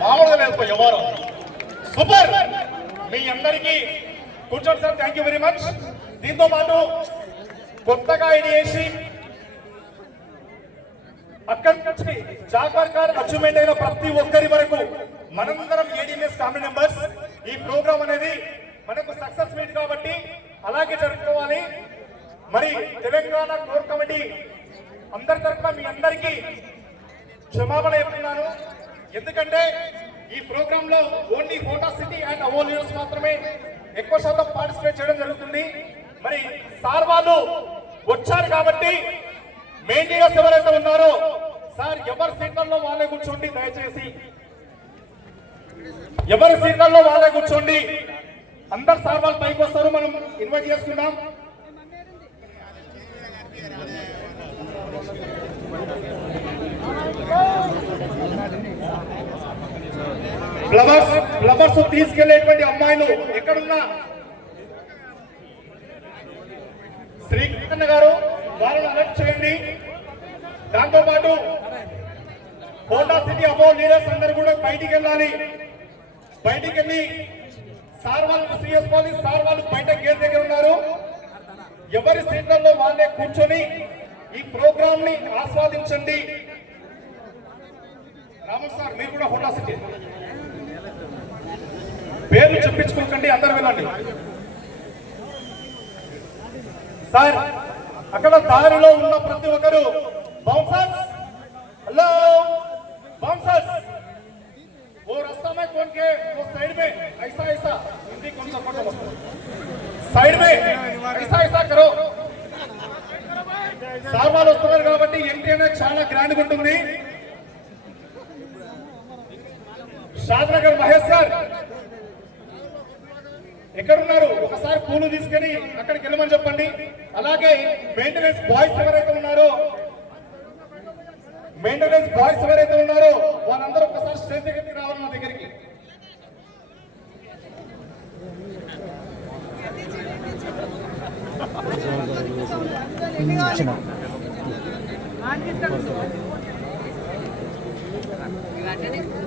మామూలుగా లేదు ఎవరు సూపర్. మీ అందరికీ కూర్చోండి sir. Thank you very much. దీంతో పాటు కొత్తగా ఐడి చేసి అక్కడి నుంచి జాగర్కర్ అచీవ్మెంట్ అయిన ప్రతి ఒక్కరి వరకు మనందరం ఏడీఎస్ ఫ్యామిలీ మెంబర్స్ ఈ ప్రోగ్రామ్ అనేది మనకు సక్సెస్ మీట్ కాబట్టి అలాగే జరుపుకోవాలి. మరి తెలంగాణ కోర్ కమిటీ అందరి తరఫున మీ అందరికీ క్షమాపణ చెప్తున్నాను. ఎందుకంటే ఈ ప్రోగ్రామ్ లో ఓన్లీ హోండా సిటీ అండ్ అవో లీడర్స్ మాత్రమే ఎక్కువ శాతం పార్టిసిపేట్ చేయడం జరుగుతుంది. మరి సార్ వాళ్ళు వచ్చారు కాబట్టి మెయిన్ లీడర్స్ ఎవరైతే ఉన్నారో సార్ ఎవరి సీట్లలో వాళ్ళే కూర్చోండి. దయచేసి ఎవరి సీట్లలో వాళ్ళే కూర్చోండి. అందరు సార్ వాళ్ళు పైకి వస్తారు. మనం ఇన్వైట్ చేసుకుందాం. ఫ్లవర్స్ తీసుకెళ్లేటువంటి అమ్మాయిలు ఎక్కడున్నా శ్రీకృష్ణ గారు వాళ్ళని అలర్ట్ చేయండి. దాంతో పాటు హోండా సిటీ అబో లీడర్స్ అందరూ కూడా బయటికి వెళ్ళాలి. బయటికి వెళ్ళి సార్ వాళ్ళు సిఎస్ పోలీస్ సార్ వాళ్ళు బయట గేట్ దగ్గర ఉన్నారు. ఎవరి సీట్లలో వాళ్ళే కూర్చొని ఈ ప్రోగ్రామ్ ని ఆస్వాదించండి. రాము సార్ మీరు కూడా హోండా సిటీ పేర్లు చెప్పించుకోకండి. అందరు వెళ్ళండి సార్. అక్కడ దారిలో ఉన్న ప్రతి ఒక్కరు बाउंसर्स हेलो बाउंसर्स वो रास्ता में कौन के वो साइड में ऐसा ऐसा हिंदी कौन सा फोटो साइड में ऐसा ऐसा करो. సార్ వాళ్ళు వస్తున్నారు కాబట్టి ఎంట్రీ అనేది చాలా గ్రాండ్ గా ఉంటుంది. షాద్నగర్ మహేష్ సార్ ఎక్కడున్నారు? ఒకసారి పూలు తీసుకొని అక్కడికి వెళ్ళమని చెప్పండి. అలాగే మెయింటెనెన్స్ బాయ్స్ ఎవరైతే ఉన్నారో వాళ్ళందరూ ఒకసారి స్టేజ్ దగ్గరికి రావాలి నా దగ్గరికి. Gracias.